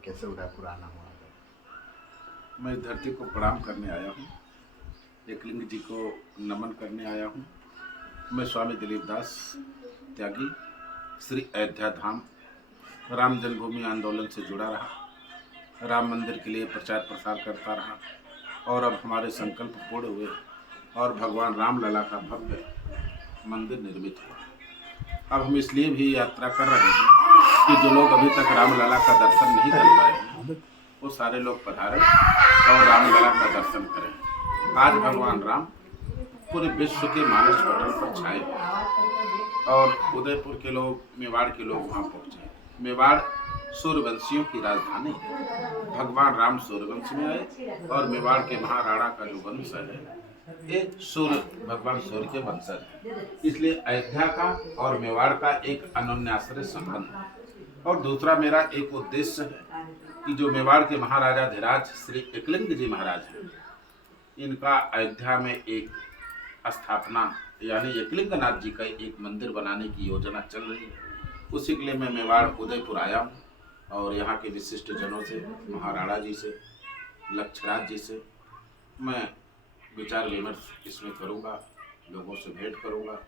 और कैसे उदयपुर आना हुआ? मैं इस धरती को प्रणाम करने आया हूँ, एकलिंग जी को नमन करने आया हूँ। मैं स्वामी दिलीप दास त्यागी श्री अयोध्या धाम राम जन्मभूमि आंदोलन से जुड़ा रहा, राम मंदिर के लिए प्रचार प्रसार करता रहा और अब हमारे संकल्प पूर्ण हुए और भगवान राम लला का भव्य मंदिर निर्मित हुआ। अब हम इसलिए भी यात्रा कर रहे हैं कि जो लोग अभी तक राम लला का दर्शन नहीं कर पाए हैं वो सारे लोग पधारें और राम लला का दर्शन करें। आज भगवान राम पूरे विश्व के मानस पटल पर छाए और उदयपुर के लोग, मेवाड़ के लोग वहाँ पहुँचे। मेवाड़ सूर्यवंशियों की राजधानी है। भगवान राम सूर्यवंश में आए और मेवाड़ के महाराणा का जो वंश है ये भगवान सूर्य के वंशज है। इसलिए अयोध्या का और मेवाड़ का एक अनन्याश्रय संबंध है। और दूसरा मेरा एक उद्देश्य है कि जो मेवाड़ के महाराजा धीराज श्री एकलिंग जी महाराज हैं, इनका अयोध्या में एक स्थापना यानी एकलिंग नाथ जी का एक मंदिर बनाने की योजना चल रही है। उसी के लिए मैं मेवाड़ उदयपुर आया हूँ और यहाँ के विशिष्ट जनों से, महाराणा जी से, लक्षराज जी से मैं विचार विमर्श इसमें करूँगा, लोगों से भेंट करूँगा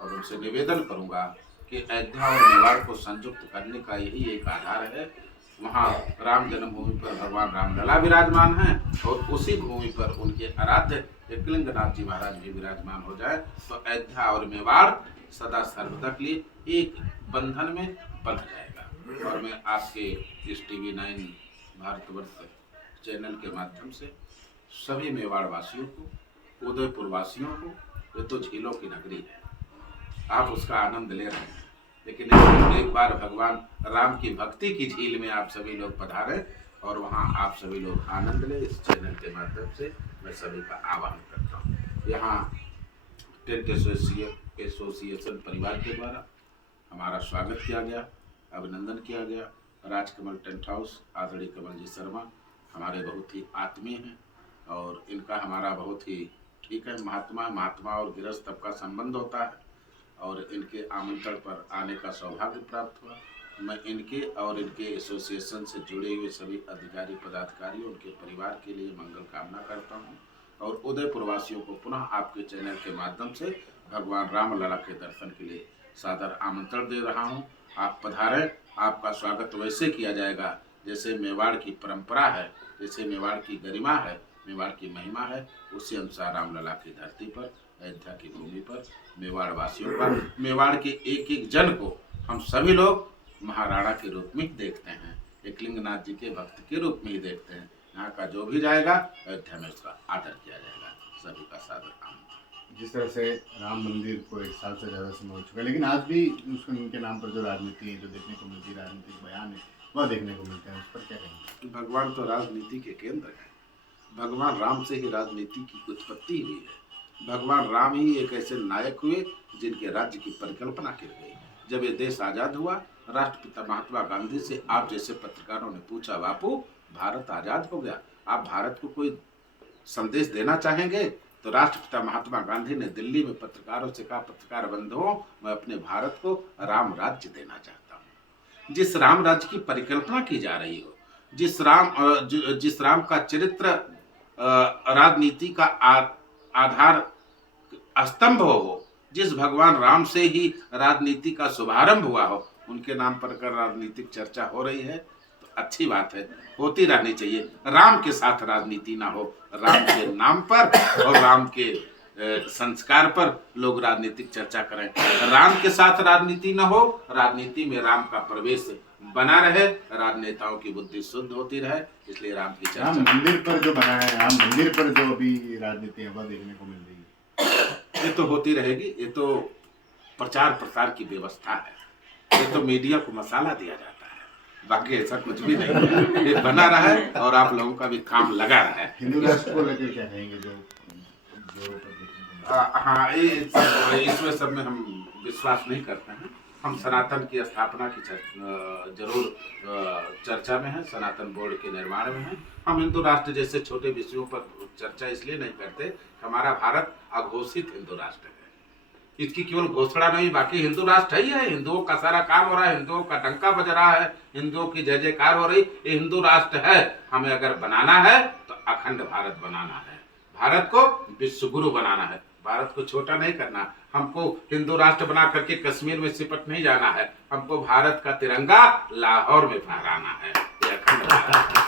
और उनसे निवेदन करूँगा कि अयोध्या और मेवाड़ को संयुक्त करने का यही एक आधार है। वहाँ राम जन्मभूमि पर भगवान राम लला विराजमान हैं और उसी भूमि पर उनके आराध्य एकलिंग नाथ जी महाराज भी विराजमान हो जाए तो अयोध्या और मेवाड़ सदा सर्वदा के लिए एक बंधन में बंध जाएगा। और मैं आपके इस TV9 भारतवर्ष चैनल के माध्यम से सभी मेवाड़ वासियों को, उदयपुर वासियों को, ये तो झीलों की नगरी है, आप उसका आनंद ले रहे हैं, लेकिन एक बार भगवान राम की भक्ति की झील में आप सभी लोग पधारें और वहाँ आप सभी लोग आनंद लें। इस चैनल के माध्यम से मैं सभी का आह्वान करता हूँ। यहाँ टेंट एसोसिएशन परिवार के द्वारा हमारा स्वागत किया गया, अभिनंदन किया गया। राजकमल टेंट हाउस आदरणीय कमल जी शर्मा हमारे बहुत ही आत्मीय हैं और इनका हमारा बहुत ही ठीक है, महात्मा और गृहस्थ सबका संबंध होता है और इनके आमंत्रण पर आने का सौभाग्य प्राप्त हुआ। मैं इनके और इनके एसोसिएशन से जुड़े हुए सभी अधिकारी पदाधिकारी उनके परिवार के लिए मंगल कामना करता हूँ और उदयपुर वासियों को पुनः आपके चैनल के माध्यम से भगवान राम लला के दर्शन के लिए सादर आमंत्रण दे रहा हूँ। आप पधारें, आपका स्वागत वैसे किया जाएगा जैसे मेवाड़ की परंपरा है, जैसे मेवाड़ की गरिमा है, मेवाड़ की महिमा है, उसी अनुसार रामलला की धरती पर, अयोध्या की भूमि पर, मेवाड़ वासियों पर, मेवाड़ के एक एक जन को हम सभी लोग महाराणा के रूप में देखते हैं, एकलिंग नाथ जी के भक्त के रूप में ही देखते हैं। यहाँ का जो भी जाएगा अयोध्या में उसका आदर किया जाएगा। सभी का सादर आमंत्रण। जिस तरह से राम मंदिर को 1 साल से ज़्यादा समय हो चुका है, लेकिन आज भी उनके नाम पर जो राजनीति है, जो देखने को मिलती है, राजनीतिक बयान है, वह देखने को मिलता है, उस पर क्या कहेंगे? भगवान तो राजनीति के केंद्र है। भगवान राम से ही राजनीति की उत्पत्ति हुई है। भगवान राम ही एक ऐसे नायक हुए जिनके राज्य की परिकल्पना की गई। जब ये देश आज़ाद हुआ, राष्ट्रपिता महात्मा गांधी से आप जैसे पत्रकारों ने पूछा, बापू भारत आज़ाद हो गया, आप भारत को कोई संदेश देना चाहेंगे? तो राष्ट्रपिता महात्मा गांधी ने दिल्ली में पत्रकारों से कहा, पत्रकार बंधुओं, मैं अपने भारत को राम राज्य देना चाहता हूँ। जिस राम राज्य की परिकल्पना की जा रही हो, जिस राम का चरित्र राजनीति का आधार स्तंभ हो, जिस भगवान राम से ही राजनीति का शुभारंभ हुआ हो, उनके नाम पर अगर राजनीतिक चर्चा हो रही है तो अच्छी बात है, होती रहनी चाहिए। राम के साथ राजनीति ना हो, राम के नाम पर और राम के संस्कार पर लोग राजनीतिक चर्चा करें। राम के साथ राजनीति ना हो, राजनीति में राम का प्रवेश बना रहे, राजनेताओं की बुद्धि शुद्ध होती रहे, इसलिए राम की चर्चा। राम मंदिर पर जो बनाया है, राम मंदिर पर जो अभी राजनीति है वह देखने को मिल रही है, ये तो होती रहेगी। ये तो प्रचार प्रसार की व्यवस्था है, ये तो मीडिया को मसाला दिया जाता है, बाकी ऐसा कुछ भी नहीं है। ये बना रहा है और आप लोगों का भी काम लगा रहा है। हिंदू राष्ट्र को लेकर क्या कहेंगे? जो हाँ, इसमें सब में हम विश्वास नहीं करते हैं। हम सनातन की स्थापना की जरूर चर्चा में है, सनातन बोर्ड के निर्माण में है। हम हिंदू राष्ट्र जैसे छोटे विषयों पर चर्चा इसलिए नहीं करते, हमारा भारत अघोषित हिंदू राष्ट्र है। इसकी केवल घोषणा नहीं, बाकी हिंदू राष्ट्र ही है। हिंदुओं का सारा काम हो रहा है, हिंदुओं का डंका बज रहा है, हिंदुओं की जय जयकार हो रही। ये हिंदू राष्ट्र है। हमें अगर बनाना है तो अखंड भारत बनाना है, भारत को विश्व गुरु बनाना है, भारत को छोटा नहीं करना। हमको हिंदू राष्ट्र बना करके कश्मीर में सिपट नहीं जाना है, हमको भारत का तिरंगा लाहौर में फहराना है। ये अखंड भारत